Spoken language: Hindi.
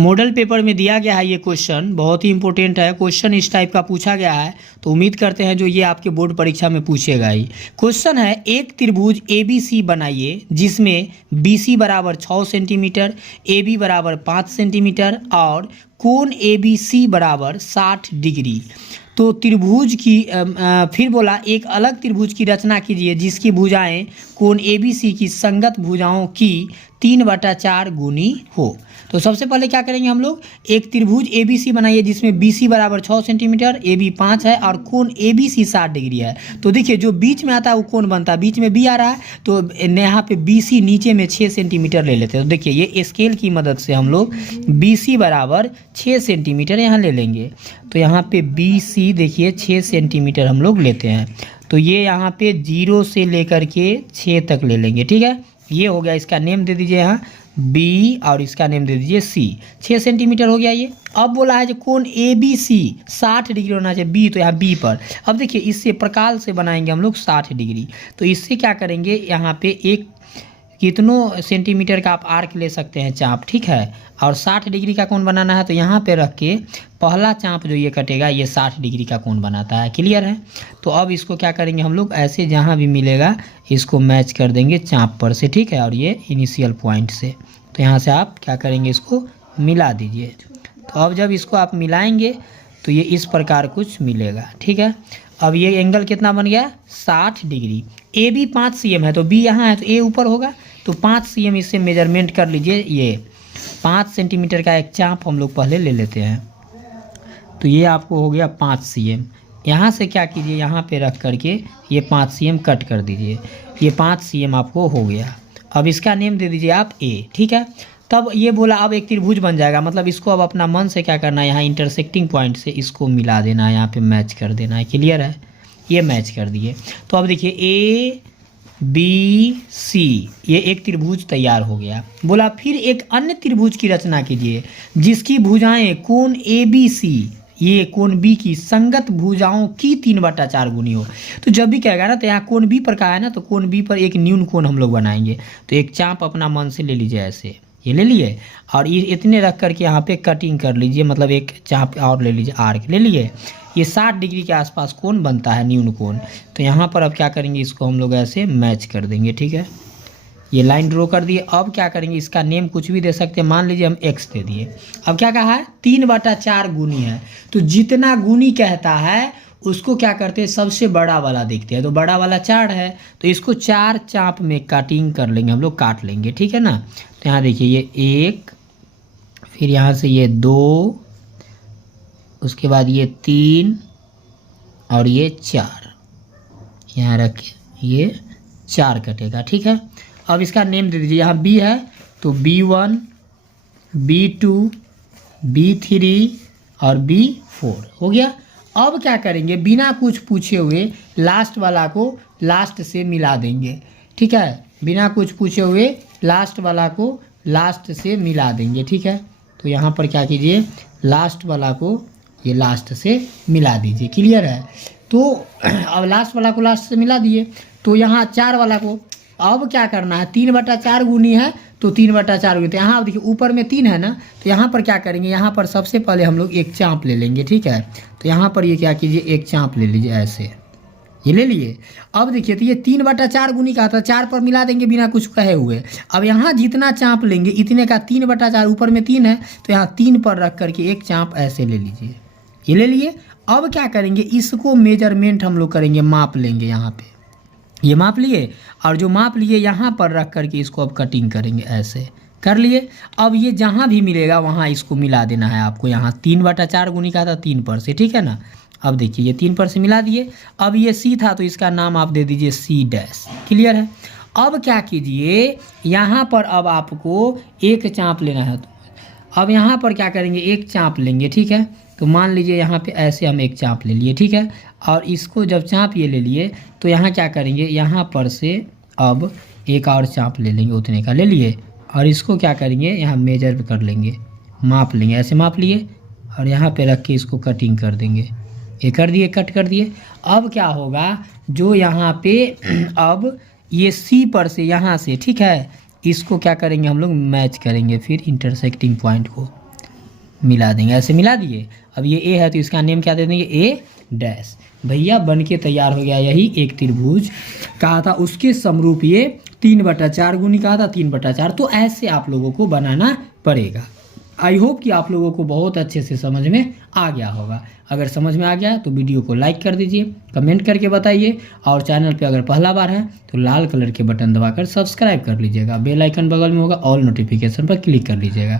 मॉडल पेपर में दिया गया है ये क्वेश्चन, बहुत ही इंपॉर्टेंट है। क्वेश्चन इस टाइप का पूछा गया है, तो उम्मीद करते हैं जो ये आपके बोर्ड परीक्षा में पूछेगा ही। क्वेश्चन है, एक त्रिभुज ABC बनाइए जिसमें BC बराबर 6 सेंटीमीटर, AB बराबर 5 सेंटीमीटर और कोण ABC बराबर 60 डिग्री। तो त्रिभुज की फिर बोला एक अलग त्रिभुज की रचना कीजिए जिसकी भुजाएं कोण ABC की संगत भुजाओं की 3/4 गुनी हो। तो सबसे पहले क्या करेंगे हम लोग, एक त्रिभुज ABC बनाइए जिसमें BC बराबर 6 सेंटीमीटर, AB 5 है और कोण ABC 60 डिग्री है। तो देखिए जो बीच में आता है वो कोण बनता है, बीच में B आ रहा है तो यहाँ पे BC नीचे में 6 सेंटीमीटर ले लेते हैं। तो देखिए ये स्केल की मदद से हम लोग BC बराबर 6 सेंटीमीटर यहाँ ले लेंगे। तो यहाँ पे BC देखिए 6 सेंटीमीटर हम लोग लेते हैं। तो ये यहाँ पे 0 से लेकर के 6 तक ले लेंगे, ठीक है। ये हो गया, इसका नेम दे दीजिए यहाँ B और इसका नेम दे दीजिए C। 6 सेंटीमीटर हो गया ये। अब बोला है जो कोण ABC 60 डिग्री होना चाहिए B, तो यहाँ B पर। अब देखिए इससे प्रकाल से बनाएंगे हम लोग 60 डिग्री। तो इससे क्या करेंगे, यहाँ पे एक कितनों सेंटीमीटर का आप आर्क ले सकते हैं चाप, ठीक है। और 60 डिग्री का कोण बनाना है तो यहाँ पे रख के पहला चाप जो ये कटेगा ये 60 डिग्री का कोण बनाता है। क्लियर है। तो अब इसको क्या करेंगे हम लोग, ऐसे जहाँ भी मिलेगा इसको मैच कर देंगे चाप पर से, ठीक है। और ये इनिशियल पॉइंट से, तो यहाँ से आप क्या करेंगे, इसको मिला दीजिए। तो अब जब इसको आप मिलाएंगे तो ये इस प्रकार कुछ मिलेगा, ठीक है। अब ये एंगल कितना बन गया, 60 डिग्री। AB 5 cm है तो B यहाँ है तो A ऊपर होगा, तो 5 cm इससे मेजरमेंट कर लीजिए। ये 5 सेंटीमीटर का एक चाप हम लोग पहले ले लेते हैं। तो ये आपको हो गया 5 cm। यहाँ से क्या कीजिए, यहाँ पे रख करके ये 5 cm कट कर दीजिए। ये 5 cm आपको हो गया। अब इसका नेम दे दीजिए आप A, ठीक है। तब ये बोला अब एक त्रिभुज बन जाएगा, मतलब इसको अब अपना मन से क्या करना है, यहाँ इंटरसेक्टिंग पॉइंट से इसको मिला देना है, यहाँ पे मैच कर देना है। क्लियर है, ये मैच कर दिए। तो अब देखिए ABC ये एक त्रिभुज तैयार हो गया। बोला फिर एक अन्य त्रिभुज की रचना कीजिए जिसकी भुजाएं कोण ABC ये कोण B की संगत भुजाओं की 3/4 गुनी हो। तो जब भी कहेगा ना, तो यहाँ कोण B पर कहा है ना, तो कोण B पर एक न्यून कोण हम लोग बनाएंगे। तो एक चाप अपना मन से ले लीजिए, ऐसे ये ले लिए और ये इतने रख करके यहाँ पे कटिंग कर लीजिए, मतलब एक चाप और ले लीजिए, आर्क ले लिए। ये 60 डिग्री के आसपास कोण बनता है, न्यून कोण। तो यहाँ पर अब क्या करेंगे, इसको हम लोग ऐसे मैच कर देंगे, ठीक है। ये लाइन ड्रॉ कर दिए। अब क्या करेंगे, इसका नेम कुछ भी दे सकते हैं, मान लीजिए हम X दे दिए। अब क्या कहा है, 3/4 गुनी है। तो जितना गुनी कहता है उसको क्या करते हैं, सबसे बड़ा वाला देखते हैं। तो बड़ा वाला 4 है तो इसको 4 चाप में कटिंग कर लेंगे, हम लोग काट लेंगे, ठीक है ना। तो यहाँ देखिए ये 1, फिर यहाँ से ये 2, उसके बाद ये 3 और ये 4, यहाँ रखिए ये 4 कटेगा, ठीक है। अब इसका नेम दे दीजिए, यहाँ B है तो B1, B2, B3 और B4 हो गया। अब क्या करेंगे, बिना कुछ पूछे हुए लास्ट वाला को लास्ट से मिला देंगे, ठीक है। बिना कुछ पूछे हुए लास्ट वाला को लास्ट से मिला देंगे, ठीक है। तो यहाँ पर क्या कीजिए, लास्ट वाला को ये लास्ट से मिला दीजिए। क्लियर है। तो अब लास्ट वाला को लास्ट से मिला दिए, तो यहाँ 4 वाला को अब क्या करना है, 3/4 गुनी है तो 3/4 गुनी। तो यहाँ देखिए ऊपर में 3 है ना, तो यहाँ पर क्या करेंगे, यहाँ पर सबसे पहले हम लोग एक चाप ले लेंगे, ठीक है। तो यहाँ पर ये क्या कीजिए, एक चाप ले लीजिए, ऐसे ये ले लिए। अब देखिए तो ये 3/4 गुनी का था, 4 पर मिला देंगे बिना कुछ कहे हुए। अब यहाँ जितना चाप लेंगे इतने का 3/4, ऊपर में 3 है तो यहाँ 3 पर रख करके एक चाप ऐसे ले लीजिए, ये ले लिए। अब क्या करेंगे, इसको मेजरमेंट हम लोग करेंगे, माप लेंगे। यहाँ पे ये माप लिए और जो माप लिए यहाँ पर रख करके इसको अब कटिंग करेंगे, ऐसे कर लिए। अब ये जहाँ भी मिलेगा वहाँ इसको मिला देना है आपको। यहाँ 3/4 गुनी का था 3 पर से, ठीक है ना। अब देखिए ये 3 पर से मिला दिए। अब ये C था तो इसका नाम आप दे दीजिए C'। क्लियर है। अब क्या कीजिए, यहाँ पर अब आपको एक चाप लेना है। अब यहाँ पर क्या करेंगे, एक चाप लेंगे, ठीक है। तो मान लीजिए यहाँ पे ऐसे हम एक चाप ले लिए, ठीक है। और इसको जब चाप ये ले लिए तो यहाँ क्या करेंगे, यहाँ पर से अब एक और चाप ले लेंगे, उतने का ले लिए। और इसको क्या करेंगे, यहाँ मेजर कर लेंगे, माप लेंगे, ऐसे माप लिए और यहाँ पे रख के इसको कटिंग कर देंगे। ये कर दिए, कट कर दिए। अब क्या होगा, जो यहाँ पे अब ये C पर से यहाँ से, ठीक है, इसको क्या करेंगे हम लोग मैच करेंगे फिर इंटरसेक्टिंग पॉइंट को। मिला देंगे, ऐसे मिला दिए। अब ये ए है तो इसका नेम क्या दे देंगे, ए डैश। भैया बन के तैयार हो गया यही एक त्रिभुज। कहा था उसके समरूप ये 3/4 गुनी कहा था 3/4। तो ऐसे आप लोगों को बनाना पड़ेगा। आई होप कि आप लोगों को बहुत अच्छे से समझ में आ गया होगा। अगर समझ में आ गया तो वीडियो को लाइक कर दीजिए, कमेंट करके बताइए, और चैनल पे अगर पहला बार है तो लाल कलर के बटन दबाकर सब्सक्राइब कर लीजिएगा। बेल आइकन बगल में होगा, ऑल नोटिफिकेशन पर क्लिक कर लीजिएगा।